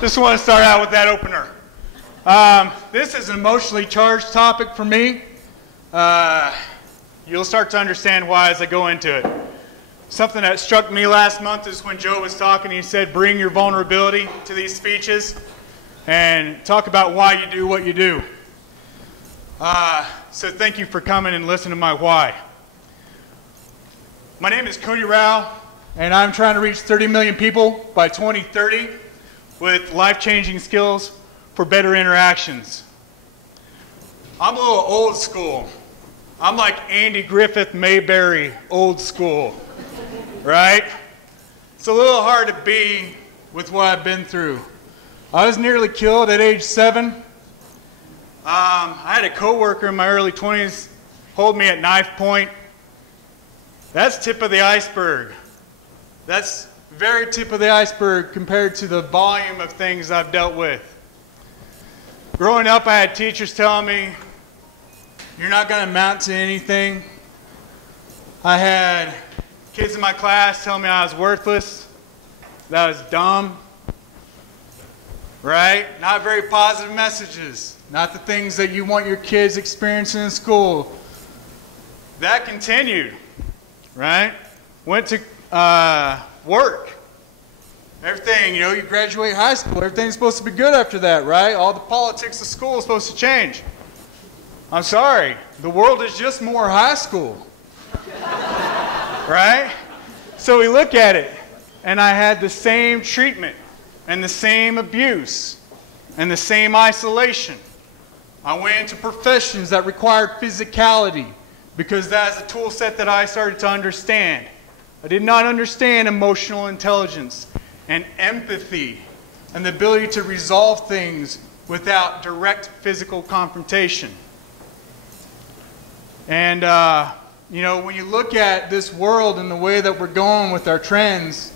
Just want to start out with that opener. This is an emotionally charged topic for me. You'll start to understand why as I go into it. Something that struck me last month is when Joe was talking, he said, bring your vulnerability to these speeches and talk about why you do what you do. So thank you for coming and listening to my why. My name is Cody, and I'm trying to reach 30 million people by 2030 with life-changing skills for better interactions. I'm a little old school. I'm like Andy Griffith Mayberry, old school, right? It's a little hard to be with what I've been through. I was nearly killed at age 7. I had a coworker in my early 20s hold me at knife point. That's tip of the iceberg. That's very tip of the iceberg compared to the volume of things I've dealt with. Growing up, I had teachers telling me, you're not going to amount to anything. I had kids in my class telling me I was worthless, that I was dumb, right? Not very positive messages, not the things that you want your kids experiencing in school. That continued, right? Went to work. Everything, you know, you graduate high school, everything's supposed to be good after that, right? All the politics of school is supposed to change. I'm sorry, the world is just more high school, right? So we look at it, and I had the same treatment, and the same abuse, and the same isolation. I went into professions that required physicality, because that's a tool set that I started to understand. I did not understand emotional intelligence and empathy and the ability to resolve things without direct physical confrontation. And, you know, when you look at this world and the way that we're going with our trends,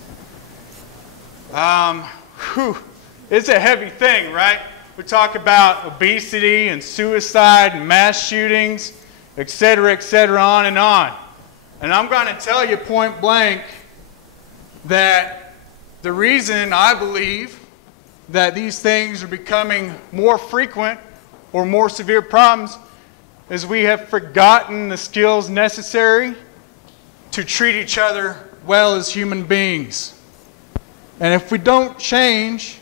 it's a heavy thing, right? We talk about obesity and suicide and mass shootings, et cetera, on and on. And I'm going to tell you point blank that the reason I believe that these things are becoming more frequent or more severe problems is we have forgotten the skills necessary to treat each other well as human beings. And if we don't change,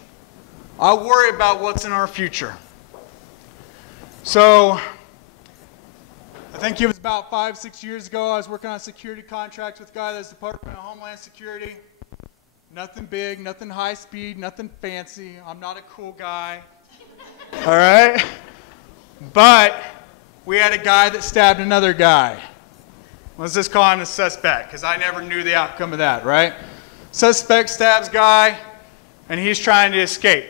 I worry about what's in our future. So, I think it was about 5-6 years ago, I was working on a security contract with a guy that's Department of Homeland Security. Nothing big, nothing high speed, nothing fancy. I'm not a cool guy. All right? But we had a guy that stabbed another guy. Let's just call him the suspect, because I never knew the outcome of that, right? Suspect stabs guy, and he's trying to escape.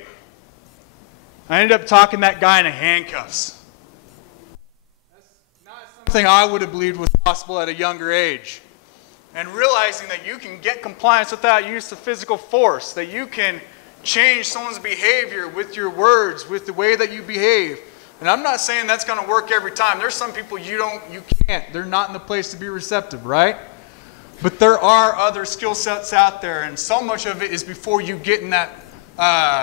I ended up talking that guy into handcuffs. Something I would have believed was possible at a younger age. And realizing that you can get compliance without use of physical force, that you can change someone's behavior with your words, with the way that you behave. And I'm not saying that's going to work every time. There's some people you can't. They're not in the place to be receptive, right? But there are other skill sets out there, and so much of it is before you get in that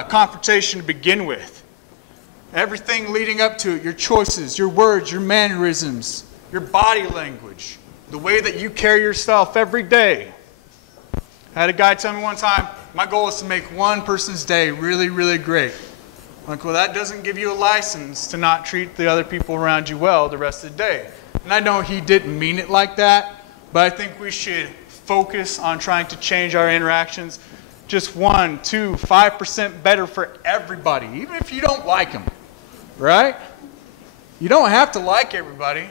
confrontation to begin with. Everything leading up to it, your choices, your words, your mannerisms, your body language, the way that you carry yourself every day. I had a guy tell me one time, my goal is to make one person's day really, really great. I'm like, well, that doesn't give you a license to not treat the other people around you well the rest of the day. And I know he didn't mean it like that, but I think we should focus on trying to change our interactions just 1, 2, 5% better for everybody, even if you don't like them, right? You don't have to like everybody.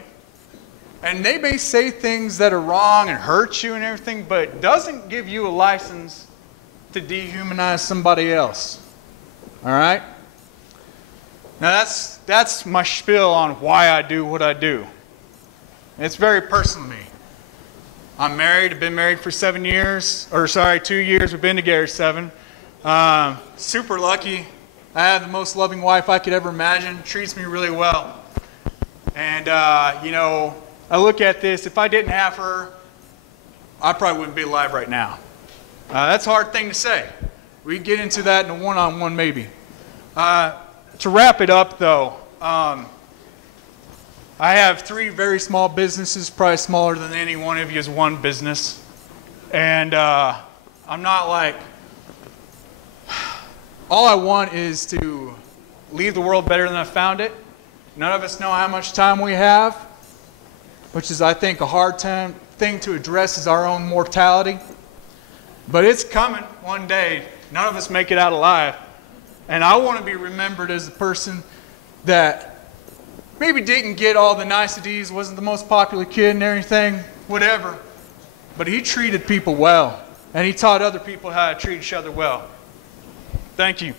And they may say things that are wrong and hurt you and everything, but it doesn't give you a license to dehumanize somebody else. All right? Now that's my spiel on why I do what I do. It's very personal to me. I'm married. I've been married for 2 years. We've been together 7. Super lucky. I have the most loving wife I could ever imagine. Treats me really well. And, you know, I look at this, if I didn't have her, I probably wouldn't be alive right now. That's a hard thing to say. We can get into that in a one-on-one maybe. To wrap it up, though, I have 3 very small businesses, probably smaller than any one of you is one business. And I'm not like, all I want is to leave the world better than I found it. None of us know how much time we have, which is, I think, a hard thing to address is our own mortality. But it's coming one day. None of us make it out alive. And I want to be remembered as the person that maybe didn't get all the niceties, wasn't the most popular kid and everything, whatever. But he treated people well. And he taught other people how to treat each other well. Thank you.